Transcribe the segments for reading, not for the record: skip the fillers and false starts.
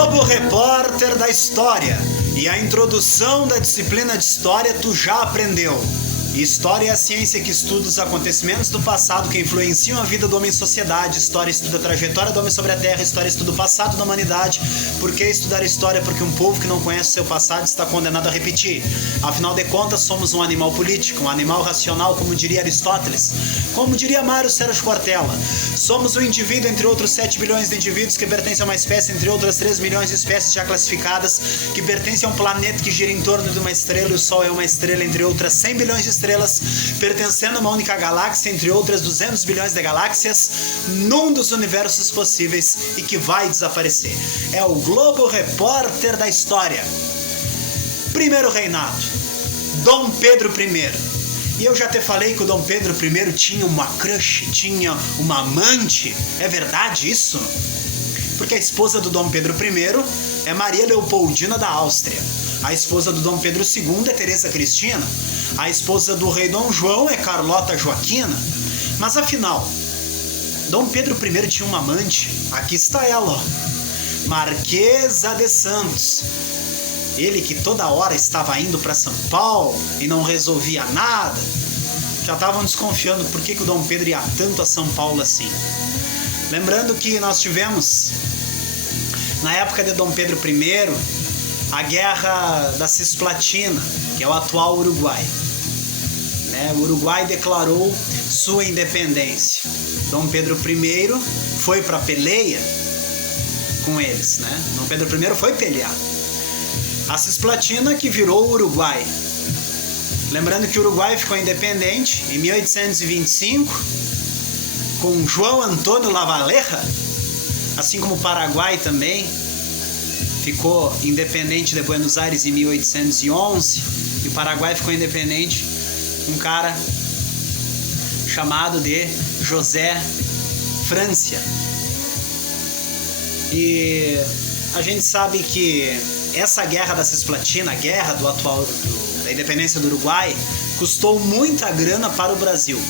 Globo Repórter da História. E a introdução da disciplina de História tu já aprendeu. História é a ciência que estuda os acontecimentos do passado que influenciam a vida do homem em sociedade. História estuda a trajetória do homem sobre a Terra. História estuda o passado da humanidade. Por que estudar história? Porque um povo que não conhece o seu passado está condenado a repetir. Afinal de contas, somos um animal político, um animal racional, como diria Aristóteles. Como diria Mário Sérgio Cortella. Somos um indivíduo entre outros 7 bilhões de indivíduos que pertencem a uma espécie entre outras 3 milhões de espécies já classificadas, que pertencem a um planeta que gira em torno de uma estrela, e o Sol é uma estrela entre outras 100 bilhões de estrelas, pertencendo a uma única galáxia entre outras 200 bilhões de galáxias, num dos universos possíveis e que vai desaparecer. É o Globo Repórter da História. Primeiro reinado, Dom Pedro I. E eu já te falei que o Dom Pedro I tinha uma crush, tinha uma amante. É verdade isso? Porque a esposa do Dom Pedro I é Maria Leopoldina da Áustria. A esposa do Dom Pedro II é Teresa Cristina. A esposa do rei Dom João é Carlota Joaquina. Mas afinal, Dom Pedro I tinha uma amante. Aqui está ela, ó. Marquesa de Santos. Ele que toda hora estava indo para São Paulo e não resolvia nada. Já estavam desconfiando por que o Dom Pedro ia tanto a São Paulo assim. Lembrando que nós tivemos, na época de Dom Pedro I, a Guerra da Cisplatina, que é o atual Uruguai. O Uruguai declarou sua independência. Dom Pedro I foi para peleia com eles, Dom Pedro I foi pelear. A Cisplatina que virou o Uruguai. Lembrando que o Uruguai ficou independente em 1825 com João Antônio Lavalleja, assim como o Paraguai também ficou independente de Buenos Aires em 1811, e o Paraguai ficou independente com um cara chamado de José Francia. E a gente sabe que essa guerra da Cisplatina, a guerra do atual da independência do Uruguai, custou muita grana para o Brasil.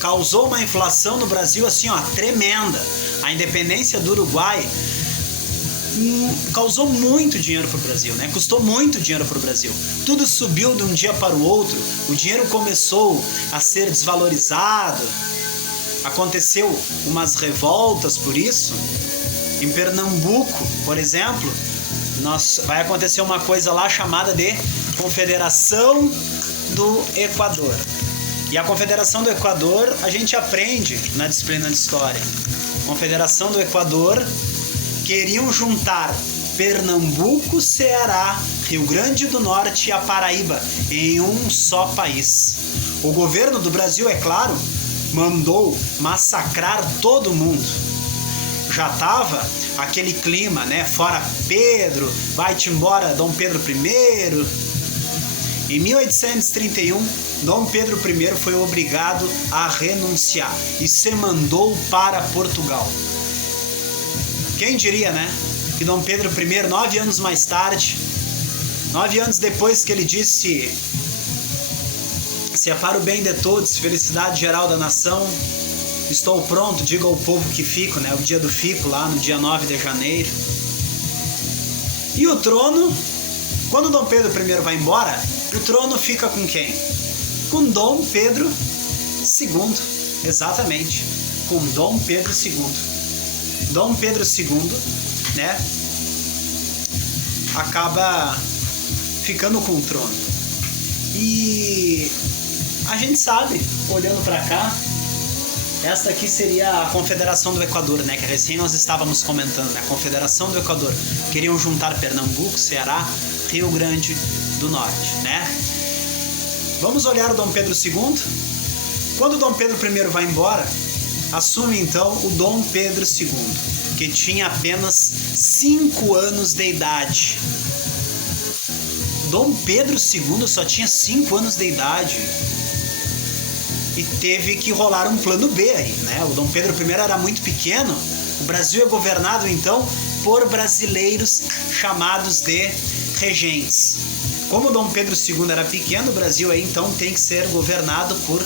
Causou uma inflação no Brasil assim, tremenda. A independência do Uruguai causou muito dinheiro para o Brasil, Custou muito dinheiro para o Brasil. Tudo subiu de um dia para o outro. O dinheiro começou a ser desvalorizado. Aconteceu umas revoltas por isso. Em Pernambuco, por exemplo, vai acontecer uma coisa lá chamada de Confederação do Equador. E a Confederação do Equador a gente aprende na disciplina de História. Confederação do Equador queriam juntar Pernambuco, Ceará, Rio Grande do Norte e a Paraíba em um só país. O governo do Brasil, é claro, mandou massacrar todo mundo. Já estava aquele clima, fora Pedro, vai-te embora Dom Pedro I. Em 1831, Dom Pedro I foi obrigado a renunciar e se mandou para Portugal. Quem diria, que Dom Pedro I, 9 anos mais tarde, 9 anos depois que ele disse: se é para o bem de todos, felicidade geral da nação, estou pronto, diga ao povo que fico, o dia do fico, lá no dia 9 de janeiro. E o trono, quando Dom Pedro I vai embora, o trono fica com quem? Com Dom Pedro II, exatamente, com Dom Pedro II. Dom Pedro II, acaba ficando com o trono. E a gente sabe, olhando para cá, esta aqui seria a Confederação do Equador, que recém nós estávamos comentando, a Confederação do Equador. Queriam juntar Pernambuco, Ceará, Rio Grande do Norte, Vamos olhar o Dom Pedro II. Quando o Dom Pedro I vai embora, assume então o Dom Pedro II, que tinha apenas 5 anos de idade. Dom Pedro II só tinha 5 anos de idade. E teve que rolar um plano B aí, O Dom Pedro I era muito pequeno. O Brasil é governado então por brasileiros chamados de regentes. Como Dom Pedro II era pequeno, o Brasil aí então tem que ser governado por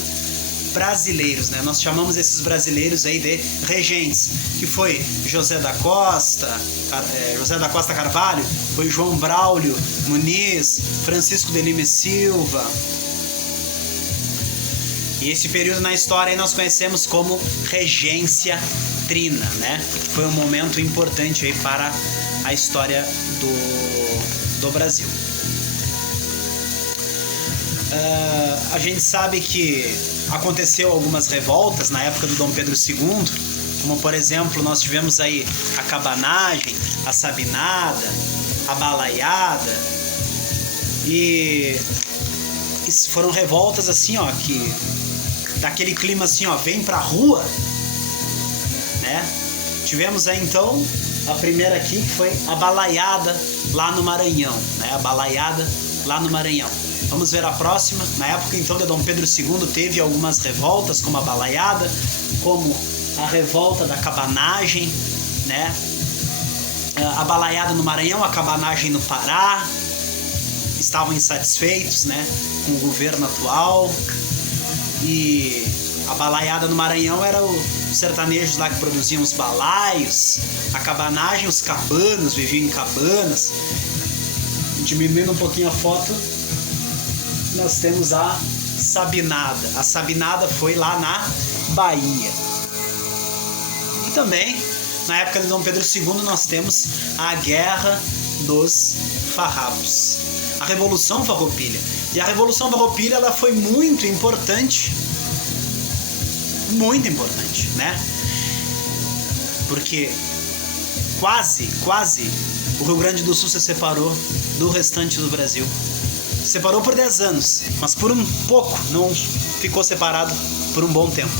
brasileiros, né? Nós chamamos esses brasileiros aí de regentes, que foi José da Costa Carvalho, foi João Braulio Muniz, Francisco de Lima e Silva. E esse período na história aí nós conhecemos como Regência Trina, né? Foi um momento importante aí para a história do Brasil. A gente sabe que aconteceu algumas revoltas na época do Dom Pedro II, como por exemplo nós tivemos aí a cabanagem, a sabinada, a balaiada, e foram revoltas assim, ó, que daquele clima assim, ó, vem pra rua, né? Tivemos aí então a primeira aqui, que foi a balaiada lá no Maranhão, né? A balaiada lá no Maranhão. Vamos ver a próxima. Na época então de Dom Pedro II teve algumas revoltas, como a balaiada, como a revolta da cabanagem, né? A balaiada no Maranhão, a cabanagem no Pará, estavam insatisfeitos, né, com o governo atual. E a balaiada no Maranhão era os sertanejos lá que produziam os balaios, a cabanagem, os cabanos, viviam em cabanas. Diminuindo um pouquinho a foto, nós temos a sabinada. A sabinada foi lá na Bahia. E também, na época de Dom Pedro II, nós temos a Guerra dos Farrapos, a Revolução Farroupilha. E a Revolução Farroupilha, ela foi muito importante, né? Porque quase o Rio Grande do Sul se separou do restante do Brasil. Se separou por 10 anos, mas por um pouco não ficou separado por um bom tempo.